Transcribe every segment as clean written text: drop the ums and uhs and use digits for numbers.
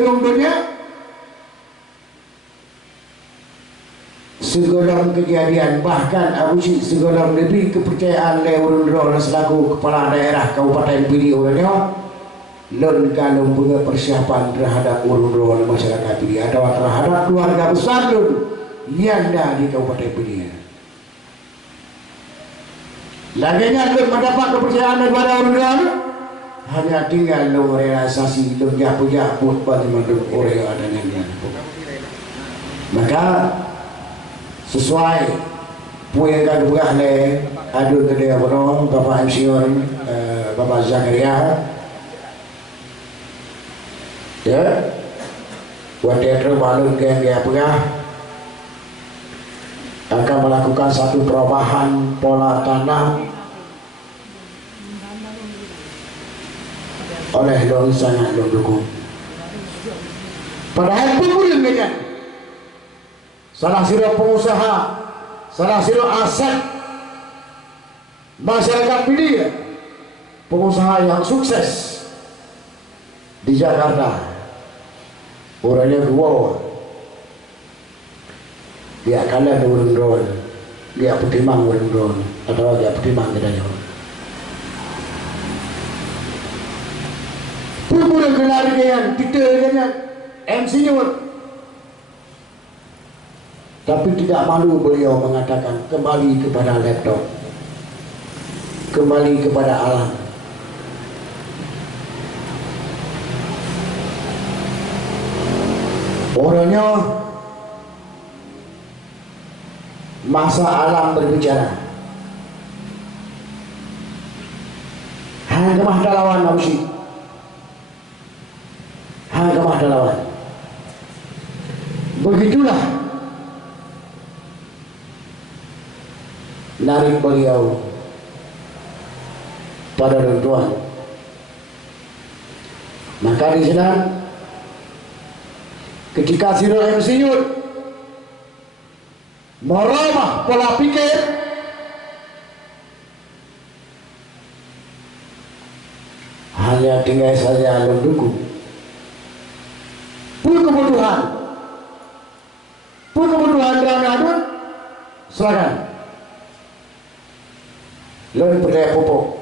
gerung dunia segala kejadian, bahkan Abusyik segala lebih kepercayaan Leurundro selaku kepala daerah Kabupaten Pidie orangnya lon kalau punya persiapan terhadap urun-urun masyarakat Pidie atau terhadap keluarga besar lon yang ada di Kabupaten Pidie. Laginya lon mendapat kepercayaan daripada urun-urun, hanya tinggal lon realisasi lon japu-japu bagaimana orang yang ada dengan. Maka sesuai punya kan buah le adu kedai apa Bapak Insinyur Bapak Zakaria ya buat dia terbalun ke apa akan melakukan satu perubahan pola tanam oleh Long sangat mendukung. Padahal pun dengan salah satu pengusaha, salah satu aset masyarakat Pidie, pengusaha yang sukses di Jakarta, orangnya dua, dia kalah urun-urun, dia pertimang urun-urun, atau dia pertimang kedanya. Pun gelar dengan titelnya MC-nya. Tapi tidak malu beliau mengatakan kembali kepada laptop, kembali kepada alam. Orangnya masa alam berbicara. Hang kemah dalawan Abusyik, hang kemah dalawan. Begitulah narik beliau pada Tuhan. Maka di sana ketika Siro MCU merubah pola pikir, hanya tinggal saja mendukung. Pun kebutuhan dan adun silakan. Lalu berdaya pupuk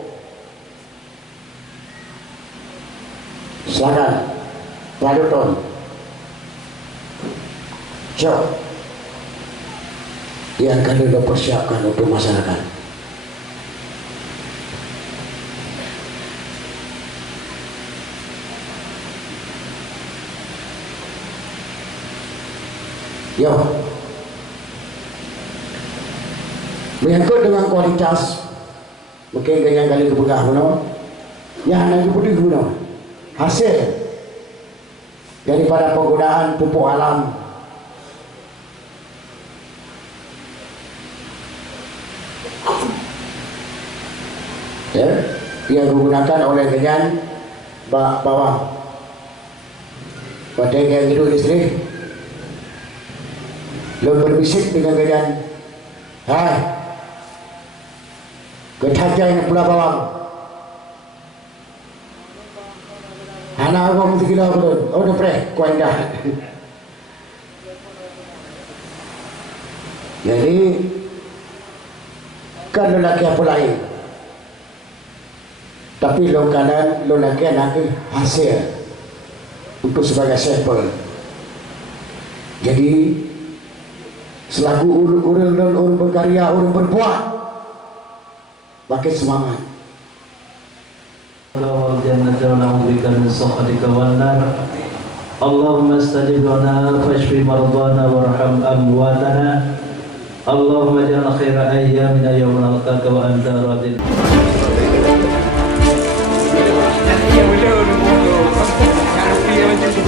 silakan Paduton jauh yang akan dipersiapkan untuk masyarakat. Yo, menyangkut dengan kualitas. Mungkin yang kali kebegah puno, yang lagi putih puno, hasil daripada penggunaan pupuk alam. Ya, yang digunakan oleh dengan bawah, pada yang hidup istri, lo berbisik dengan hai. Ketajai yang pula bawang anak aku mesti gila betul. Oh udah pre, kau indah. Jadi kan lelaki apa lain, tapi lo kanan lo lelaki anak hasil untuk sebagai sampel. Jadi selaku urun berkarya, urun berbuat, makin semangat. Allahumma stajib lana fashfi mardana warham amwatana. Allahumma ja'al khaira ayyamina yawma nalqaka wa anta radin. Ya betul. Kalau dia macam tu